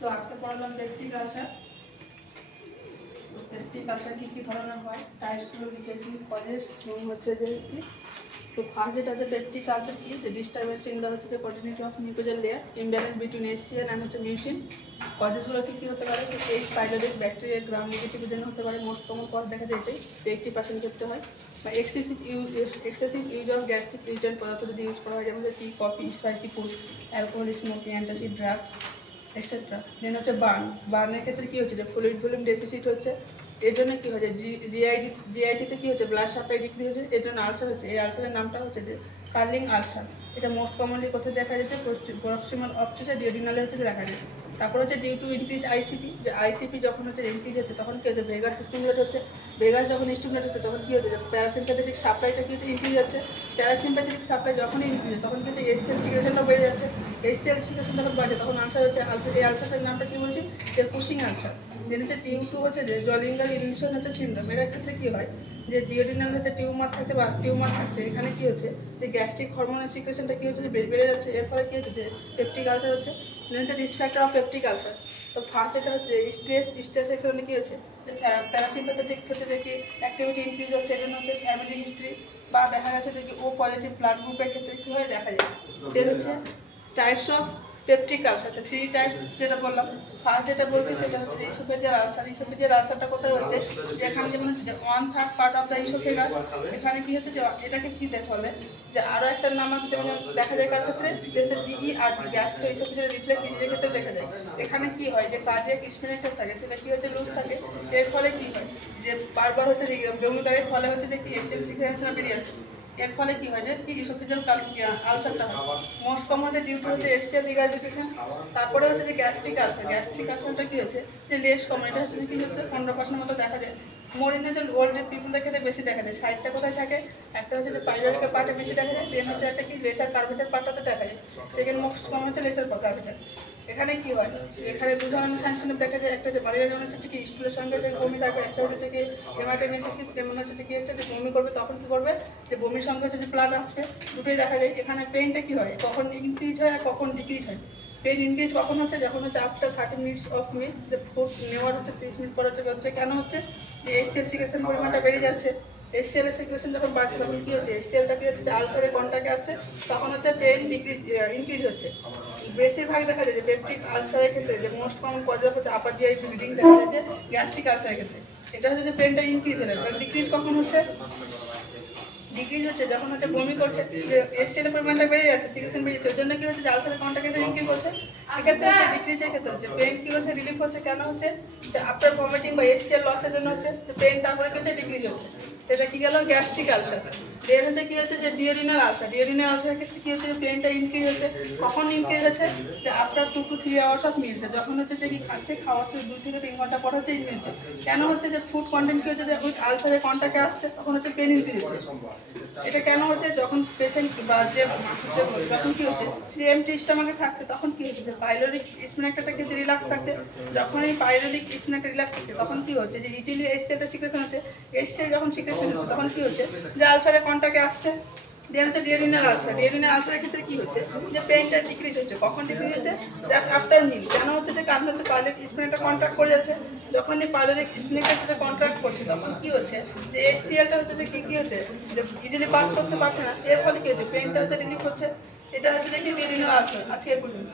তো আজকে পড়ালাম peptic ulcer. Peptic ulcer কী ধরনের হয়, টাইপসগুলো লিখেছি, কজেস এবং হচ্ছে যে কি। তো ফার্স্ট যেটা হচ্ছে পেপটিক আলসার কি, যে ডিস্টারবেন্স ইন দ্য হচ্ছে যে continuity of mucosal layer, imbalance between এসিএন and হচ্ছে মিউসিন। কজেসগুলো কী হতে পারে, তো H pyloric bacteria gram negative জন্য হতে পারে। মোস্ট কমন কজ দেখা যায় এটাই, তো 80% ক্ষেত্রে হয়। বা excessive use of gastric irritant পদার্থ যদি ইউজ করা হয়, যেমন tea, coffee, spicy food, alcohol, smoking, antacid drugs etcetera. Then হচ্ছে বার্নের ক্ষেত্রে কী হচ্ছে, যে ফ্লুইড ভলিউম ডেফিসিট হচ্ছে, এর জন্য কী হচ্ছে জিআইটিতে কী হচ্ছে, ব্লাড সাপ্লাই ডিক্রিজ হচ্ছে, এর জন্য আলসার হচ্ছে। এই আলসারের নামটা হচ্ছে যে কার্লিং আলসার। এটা মোস্ট কমনলি কোথায় দেখা যাচ্ছে, প্রক্সিমাল অবচেসে ডিওডিনালে হচ্ছে দেখা যায়। তারপর হচ্ছে ডিউ টু ইনক্রিজ আইসিপি, যে আইসিপি যখন হচ্ছে ইনক্রিজ হচ্ছে তখন কী হচ্ছে, ভেগাস স্টিমুলেট হচ্ছে। ভেগাস যখন স্টিমুলেট হচ্ছে তখন কী হচ্ছে, যে প্যারাসিম্প্যাথেটিক সাপ্লাইটা কী হচ্ছে, ইনক্রিজ হচ্ছে। প্যারাসিম্প্যাথেটিক সাপ্লাই যখনই ইনক্রিজ হয় তখন কী হচ্ছে, এসসিএল সিক্রেশনটা বেড়ে যাচ্ছে। এসসিএল সিক্রেশন যখন বাড়ছে তখন আলসার হচ্ছে। এই আলসারটার নামটা কী বলছি, যে কুশিং আলসার। দেন হচ্ছে ডিউ টু হচ্ছে যে জলিঙ্গাল ইনহিবিশন হচ্ছে সিনড্রোম। এটার ক্ষেত্রে কী হয়, যে ডিওডিনাল হচ্ছে টিউমার থাকছে বা টিউমার থাকছে, এখানে কী হচ্ছে, যে গ্যাস্ট্রিক হরমোনের সিক্রেশনটা কী হচ্ছে, যে বেড়ে যাচ্ছে। এর ফলে কী হচ্ছে, যে পেপটিক আলসার হচ্ছে। দেন হচ্ছে risk factor of peptic ulcer. তো ফার্স্ট যেটা হচ্ছে স্ট্রেসের কারণে কী হচ্ছে, যে প্যারাসিম্প্যাথেটিক হচ্ছে যে কি অ্যাক্টিভিটি ইনক্রিজ হচ্ছে, এর জন্য হচ্ছে ফ্যামিলি হিস্ট্রি বা দেখা যাচ্ছে যে কি ও পজিটিভ ব্লাড গ্রুপের ক্ষেত্রে কী হয় দেখা যায়। এর হচ্ছে types of peptic ulcer, 3 type যেটা বললাম। ফার্স্ট যেটা বলছি সেটা হচ্ছে ইসোফেজিয়াল আলসার। ইসোফেজিয়াল আলসারটা কোথায় হচ্ছে, যে এখানে যেমন হচ্ছে যে 1/3 পার্ট অফ দ্য ইসোফেগাস, এখানে কি হচ্ছে, যে এটাকে কি দেখা হবে, যে আরও একটা নাম আছে যেমন দেখা যায় কার ক্ষেত্রে, যে হচ্ছে জিইআরটি, গ্যাস্ট্রো ইসোফেজিয়াল রিফ্লেক্স ডিজিজের ক্ষেত্রে দেখা যায়। এখানে কি হয়, যে কার্ডিয়াক স্পিনেক্টার থাকে, সেটা কি হচ্ছে, লুজ থাকে। এর ফলে কি হয়, যে বারবার হচ্ছে যে বমিকারের ফলে হচ্ছে যে কি এসিএল সিক্রেশন বেরিয়ে আসে। এর ফলে কি হয়, যে কি ইসোফেজিয়াল আলসারটা হয়। মোস্ট কমন হচ্ছে ডিউ টু হচ্ছে এসিএল রিগার্জিটেশন। তারপরে হচ্ছে যে গ্যাস্ট্রিক আলসার। গ্যাস্ট্রিক আলসারটা কি হচ্ছে, যে লেস কমন, এটা হচ্ছে কি হচ্ছে 15% মতো দেখা যায়। মোর ইন হচ্ছে ওল্ড পিপুলের ক্ষেত্রে বেশি দেখা যায়। সাইডটা কোথায় থাকে, একটা হচ্ছে যে পাইলোরিকের পার্টে বেশি দেখা যায়। দেন হচ্ছে একটা কি লেসার কার্ভেচার পার্টটাতে দেখা যায়। সেকেন্ড মোস্ট কমন হচ্ছে লেসার কার্ভেচার। এখানে কি হয়, এখানে 2 ধরনের সাইন দেখা যায়। একটা হচ্ছে ম্যালেরিয়া, যেমন হচ্ছে কি স্টুলের সঙ্গে হচ্ছে বমি থাকবে। একটা হচ্ছে কি হেমাটোমেসিস, যেমন হচ্ছে কি হচ্ছে, যে বমি করবে তখন কি করবে, যে বমির সঙ্গে হচ্ছে যে ব্লাড আসবে, দুটোই দেখা যায়। এখানে পেইনটা কি হয়, কখন ইনক্রিজ হয় আর কখন ডিক্রিজ হয়। পেইন ইনক্রিজ কখন হচ্ছে, যখন হচ্ছে আফটার 30 মিনিটস অফ মিল, যে ফুড নেওয়ার হচ্ছে 30 মিনিট পর হচ্ছে কেন হচ্ছে, যে এসসিএল সিক্রেশন পরিমাণটা বেড়ে যাচ্ছে। এসসিএল সিক্রেশন যখন বাড়ছে তখন কী হচ্ছে, এসসিএলটা কি হচ্ছে, যে আলসারের কন্টাক্টে আসছে, তখন হচ্ছে পেইন ইনক্রিজ হচ্ছে। বেশিরভাগ দেখা যায় যে পেপটিক আলসারের ক্ষেত্রে যে মোস্ট কমন কজ হচ্ছে আপার জিআই ব্লিডিং দেখা যায়, যে গ্যাস্ট্রিক আলসারের ক্ষেত্রে। এটা হচ্ছে যে পেনটা ইনক্রিজ হলে, ডিক্রিজ কখন হচ্ছে, ডিক্রিজ হচ্ছে যখন হচ্ছে বমি করছে, যে এসসিএল পরিমাণটা বেড়ে যাচ্ছে, সিক্রেশন বেড়ে যাচ্ছে। ওই জন্য কি হচ্ছে, যে আলসারের কন্টাক্টে ইনক্রিজ হচ্ছে। এক্ষেত্রে হচ্ছে ডিক্রিজের ক্ষেত্রে হচ্ছে পেন কি হচ্ছে, রিলিফ হচ্ছে। কেন হচ্ছে, যে আফটার ভমিটিং বা এসসিএল লসের জন্য হচ্ছে, যে পেন তারপরে কি হচ্ছে, ডিক্রিজ হচ্ছে। এটা কি গেল গ্যাস্ট্রিক আলসার। দেন হচ্ছে কি হচ্ছে, যে ডিওডিনাল আলসার। ডিওডিনাল আলসারের ক্ষেত্রে কি হচ্ছে, যে পেনটা ইনক্রিজ হচ্ছে। কখন ইনক্রিজ হচ্ছে, যে after 2 to 3 hours of meals, যখন হচ্ছে যে কি খাচ্ছে, খাওয়া হচ্ছে 2 থেকে 3 ঘন্টা পর হচ্ছে ইনক্রিজ হচ্ছে। কেন হচ্ছে, যে ফুড কন্টেন্ট কি হচ্ছে, যে উইথ আলসারের কন্টাক্টে আসছে, তখন হচ্ছে পেন ইনক্রিজ হচ্ছে। এটা কেন হচ্ছে, যখন পেশেন্ট বা যে যখন কি হচ্ছে, যে এমটি স্টমাকে থাকছে, তখন কি হচ্ছে, যে পাইলোরিক স্পিনেক্টারটা কি রিল্যাক্স থাকছে। যখন এই পাইলোরিক স্পিনেক্টার রিল্যাক্স থাকছে তখন কি হচ্ছে, যে ইজিলি এসসিএলটা সিক্রেশন হচ্ছে। এসসিএল যখন সিক্রেশন হচ্ছে তখন কি হচ্ছে, যে আলসারের কন্টাক্টে আসছে। দেন হচ্ছে ডিওডিনাল আলসার। ডিওডিনাল আলসারের ক্ষেত্রে কি হচ্ছে, যে পেইনটা ডিক্রিজ হচ্ছে। কখন ডিক্রিজ হচ্ছে, জাস্ট আফটার মিল। কেন হচ্ছে, যে কারণ হচ্ছে পাইলোরিক স্পিনেক্টার কন্ট্রাক্ট করে যাচ্ছে। যখন এই পাইলোরিক স্পিনেক্টার সাথে কন্ট্রাক্ট করছে তখন কি হচ্ছে, যে এসসিএলটা হচ্ছে, যে কি হচ্ছে, যে ইজিলি পাস করতে পারছে না। এর ফলে কি হচ্ছে, পেইনটা হচ্ছে রিলিফ হচ্ছে। এটা হচ্ছে যে কি ডিওডিনাল আলসার। আজকে এই পর্যন্ত।